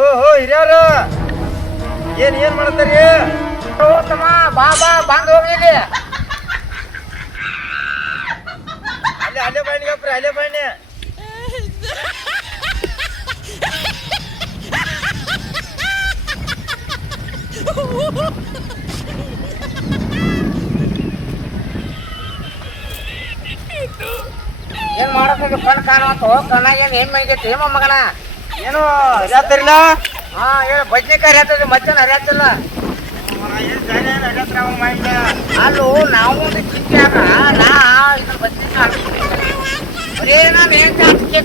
ಓಹೋ ಹಿರಿಯರ ಏನ್ ಮಾಡ್ತಾರಿ? ತಮ್ಮ ಬಾ ಬಾ ಬಂದ್ ಹೋಗಿ ಅಲ್ಲೇ ಬಣ್ಣಿಗಪ್ರಿ ಅಲ್ಲೇ ಬಣ್ಣಿ. ಏನ್ ಮಾಡಕ್ಕೆ ಕಣ್ ಕಾಣುವಂತ ಕಣ್ಣಾಗ ಏನ್ ಮೈಗೈತಿ ಏಮ ಮಗನ? ಏನು ಹರಿಯಾತಿರಿಲ್ಲ? ಹಾ ಹೇಳಿ ಬಜ್ನಿಕಾಯಿ ಹರಿಯತ್ತದ ಮತ್ತೇನು ಹರಿಯತ್ತಿಲ್ಲ. ಅಲ್ಲೂ ನಾವು ಒಂದು ಚಿಂತೆಯಾಗ ನಾ ಇದನ್ನ ಬಜ್ನಿಕಾಯಿ ಬರೀ ನಾನು ಏನ್ ಜಾಸ್ತಿ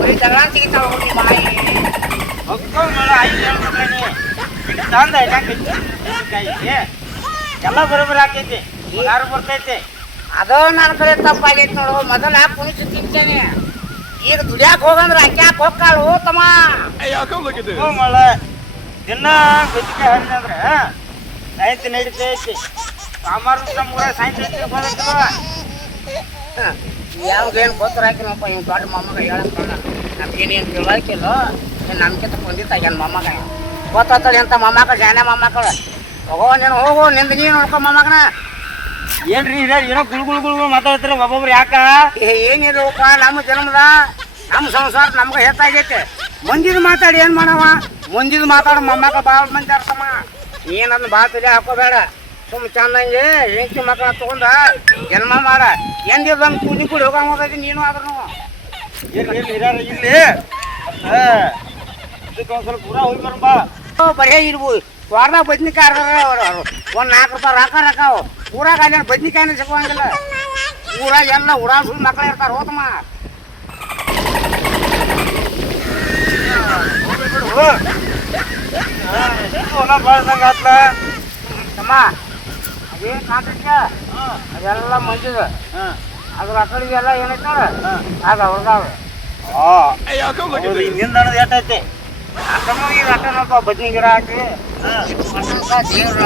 ಬರೀ ಜಗಳ ಸಿಗಿತಾವ ಹೋಗಿ ಮಾಯಿ ಎಲ್ಲ ಬರೋಬ್ಬರಿ ಹಾಕೈತಿ, ಯಾರು ಬರ್ತೈತಿ. ಅದೋ ನನ್ನ ಕಡೆ ತಪ್ಪಾಗೈತಿ ನೋಡು. ಮೊದಲ ಕುಣಿಸಿ ತಿಂತೇನೆ, ಈಗ ದುಡಿಯಾಕ ಹೋಗಂದ್ರೆ ಅಕ್ಯಾಕ ಹೋಗ್ಕಾಳು ತಮ್ಮ. ದಿನ ಬೆಚ್ಚಿಗೆ ಹರಿದಂದ್ರೆ ಸಾಯಂತಿ ನಡೀತೈತಿ. ಸಾಮಾರು ನಮ್ಮೂರ ಸಾಯಂತಿ ಯಾವ್ದೇನು ಗೊತ್ತರ ಹಾಕಿನಪ್ಪ ಇವ್ ದೊಡ್ಡ ಮೊಮ್ಮಗ ಹೇಳಕ್ ನಮ್ಗೇನೇನು ತಿಳ್ಕಿಲ್ಲ. ಏನು ನಮ್ಗೆ ತಗೊಂಡಿತ್ತಾಗ ಮೊಮ್ಮಗ ಗೊತ್ತಾಗ್ತದೆ ಅಂತ ಮೊಮ್ಮಗ ಜಾನೆ ಮೊಮ್ಮಕ್ಕಳು. ಹೋಗೋ ನೀನು ಹೋಗು ನಿಂದ ನೀನು ನೋಡ್ಕೊ ಮೊಮ್ಮಗನ. ಏನ್ರಿ ಏನೋ ಗುಳು ಮಾತಾಡ್ತಾರ ಒಬ್ಬೊಬ್ರು ಯಾಕ? ಏನಿಲ್ಲಪ್ಪ ನಮ್ಮ ಜನ್ಮದ ನಮ್ಮ ಸಂಸಾರ ನಮ್ಗೆ ಹೆಚ್ಚಾಗೈತೆ. ಮಂದಿದು ಮಾತಾಡಿ ಏನು ಮಾಡವ? ಮುಂದಿದು ಮಾತಾಡ ಮೊಮ್ಮಗ ಭಾಳ ಮಂದಿ ಅರ್ಥಮ್ಮ. ನೀನದನ್ನ ಭಾಳ ತಲೆ ಹಾಕೋಬೇಡ. ಸುಮ್ಮ ಚಂದಂಗೆ ಹೆಂಡತಿ ಮಕ್ಕಳ ತಗೊಂಡ ಜನ್ಮ ಮಾಡ. ಎಂದಿದ್ದಂಗೆ ಕೂಡಿ ಕೂಡಿ ಹೋಗಂಗದಿ ನೀನು ಆದ್ರೂ ಇಲ್ಲಿ ಇದಕ್ಕೆ ಒಂದು ಸ್ವಲ್ಪ ಪೂರ ಹೋಗಿ ಬರೋಣ ಬಾ. ಬರೇ ಇರ್ಬೋದು ವಾರದಾಗ ಬದ್ನಿಕಾಯಿ ಒಂದು 4 ರೂಪಾಯಿ ರೊಕ್ಕ ಊರಾಗ ಅಲ್ಲಿ ಬದ್ನಿಕಾಯಿನ ಸಿಗುವಂಗಿಲ್ಲ. ಊರಾಗ ಎಲ್ಲ ಊರಾಗ ಸುಳ್ಳು ಮಕ್ಕಳು ಇರ್ತಾರೆ. ಹೋತಮ್ಮ ಹೊಲ ಬಾಳ್ದಂಗ ಆತ್ಲ ತಮ್ಮ. ಅದೇನು ಕಾಂಟ್ರಿಕ್ಟ ಅದೆಲ್ಲ ಮಂದಿದ. ಅದ್ರ ಅಕಡಿಗೆಲ್ಲ ಏನೈತೆ ನೋಡ ಆಗ ಅವ್ರದಾವ. ನಿಂದ ಎಷ್ಟೈತಿ? ಅಕ್ಕಮ್ಮಗೆ ಅಕ್ಕನಪ್ಪ ಬದ್ನಿ ಗಿಡ ಹಾಕಿ ದೇವ್ರ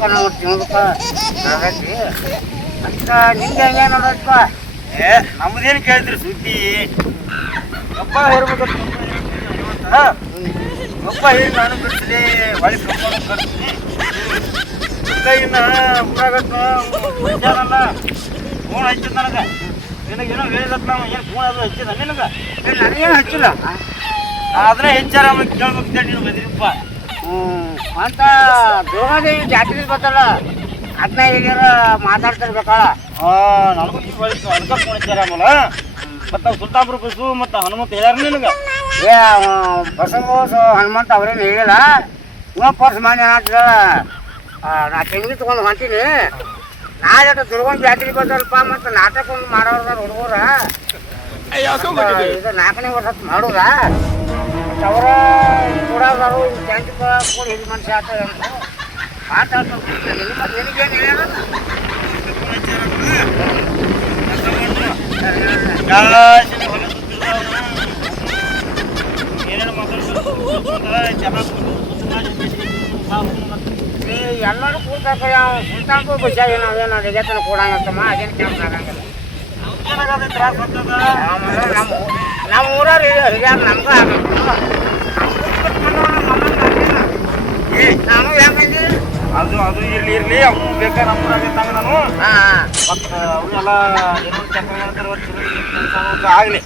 ತಿನ್ನೋದಕ್ಕೆ ಅಂತ ನಿಂಗೆ ಹೆಂಗೆ ನೋಡಪ್ಪ. ನಮ್ದೇನು ಕೇಳಿದ್ರಿ ಸುದ್ದಿ? ಅಪ್ಪ ಹೇಳ್ಬೇಕು ಅಪ್ಪ ಹೇಳಿ ನಾನು ಬಿಡ್ತೀನಿ ಹೊಳಿ ಕರ್ಕೊಂಡು ಬರ್ತೀನಿ. ಕೈನ ಊರಾಗಲ್ಲ ಫೋನ್ ಹಚ್ಚಿದ ನನಗೆ. ನಿನಗೇನೋ ಹೇಳಿದಪ್ಪ ನಾವು ಏನು ಫೋನ್ ಅದು ಹಚ್ಚಿದ ನಿನಗೆ? ನನಗೇನು ಹಚ್ಚಿಲ್ಲ. ಆದ್ರೆ ಹೆಚ್ಚಾರ ಕೇಳ್ಬೇಕು ನೀನು ಬದ್ರಿಪ್ಪ. ಅಂತ ದುರ್ಗಾದೇವಿ ಜಾತ್ರೆ ಬರ್ತಲ್ಲ ಅದನ್ನ ಹೇಗ್ಯಾರ ಮಾತಾಡ್ತಿರ್ಬೇಕಳ. ನನಗೂ ಈ ಹೊಳಿ ಅದಕ್ಕೆ ಫೋನ್ ಹಚ್ಚಾರ ಆಮೇಲೆ. ಮತ್ತು ಸುಲ್ತಾನ್ಪುರ ಬಸ್ಸು ಮತ್ತು ಹನುಮಂತ ಹೇಳ್ಯಾರ ನಿನಗೆ? ಬಸವೋಸ ಹನುಮಂತ ಅವ್ರೇನು ಹೇಳಿಲ್ಲ. ಇನ್ನೊಂದು ಪರ್ಸ್ ಮಾಡಿ ಏನಾಗ್ತದ ನಾ ತೆಂಗಿ ತೊಗೊಂಡು ಹೊಂಟೀನಿ. ನಾಳೆ ದುರ್ಗೊಂಡು ಜಾತ್ರೆ ಬಂದಲ್ಪ ಮತ್ತು ನಾಟಕ ಒಂದು ಮಾಡೋರ ಹುಡುಗರ ಇದು 4ನೇ ವರ್ಷ ಮಾಡೋದ ಅವರ ಕೂಡಾರು ಜಂಟಿ ಕೂಡ ಹಿರಿ ಮನುಷ್ಯ ಆಗ್ತದೆ ಅಂತ ಮಾತಾಡ್ತಾರೆ. ನಿನಗೇನು ಹೇಳ್ಯಾರ? ಏನೇನು ಎಲ್ಲರೂ ಕೂತಾಕ ಸುಲ್ತಾನ್ಪುರ ಬಸ್ಸಾಗ ನಾವೇನು ಜಗತ್ತನ ಕೊಡಂಗತ್ತಮ್ಮ. ಅದೇನು ಕೆಲಸ ಆಗಂಗಿಲ್ಲ. ನಮ್ಮ ಊರವ್ರು ಹಿರಿಯಾರ ನಮ್ಗೆ ಆಗಬೇಕು. ನಾನು ಯಾಕಂದ್ರೆ ಅದು ಇರ್ಲಿ ಅವ್ನು ಬೇಕಾ ನಮ್ಮೂರಾಗ ನಾನು. ಮತ್ತು ಅವನ್ನೆಲ್ಲ ಆಗಲಿ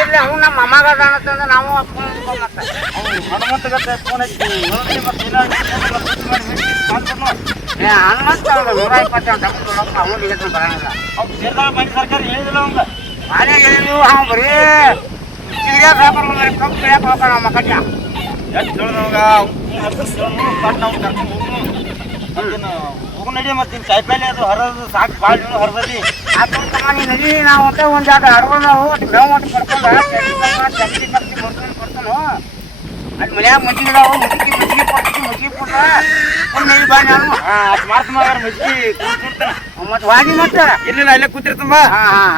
ಇರ್ಲಿ. ಅವ್ನು ನಮ್ಮ ಮೊಮ್ಮಗ ಅಂತಂದ್ರೆ ನಾವು ಮತ್ತೆ ಹನುಮಂತಗತ್ತೆ ಫೋನ್ ಹಚ್ಚಿ ಹನುಮಂತ 120 ಅಂತ ಅವನು ಜಗತ್ತಿನ ಬರಂಗಿಲ್ಲ. ಅವ್ನು ಸೇರ್ದಾಳ ಮನೆ ಸರ್ಕಾರ ಹೇಳಿದಿಲ್ಲ ಅವಂಗ. ನಾನೇ ಹೇಳಿದ್ವು ಅವ್ನು ಬರೀ ಸೀರಿಯಸ್ ಹಾಕೊಂಡು ಬರೀ ಕಪ್ಪು ಬೆಳೆಯಕ್ಕೆ ಹೋಗೋಣ ನಮ್ಮ ಕಟ್ಟ ಎಷ್ಟು ಹೇಳಿದವಾಗ ಕಟ್ಟು ಅವ್ನು ಕರ್ಕೊಂಡು ಹೋಗು ನಡಿ. ಮತ್ತು ನಿನ್ನ ಕಾಯಿಪಲ್ಲೆ ಅದು ಹರಿದು ಸಾಕು ಭಾಳ ಜನ ಹರಿದಿ ಆತಮ್ಮ. ನೀನು ನಡಿ ನಾವು ಅಂತ ಒಂದು ಎರಡು ಹಡ್ಕೊಂಡು ನಾವು ಮೇವು ಒಟ್ಟು ಕರ್ಕೊಂಡು ಚಪ್ಪಿ ಕೊಡ್ತಾನು. ಅಲ್ಲಿ ಮನ್ಯಾಗ ಮಜ್ಜಿಗಿದಾವು ಮಜ್ಜಿಗೆ ಕೊಟ್ಟ ಒಂದು ನಡಿ ಬಾ. ನಾನು ಅಷ್ಟು ಮಾಡ್ತೀನಿ ಮಜ್ಜಿಗೆ ಕೂತಿರ್ತಾನೆ. ಮತ್ತು ವಾದಿ ಮಾಡ್ತಾರ ಇಲ್ಲಿಲ್ಲ ಅಲ್ಲೇ ಕೂತಿರ್ತಮ್ಮ. ಹಾಂ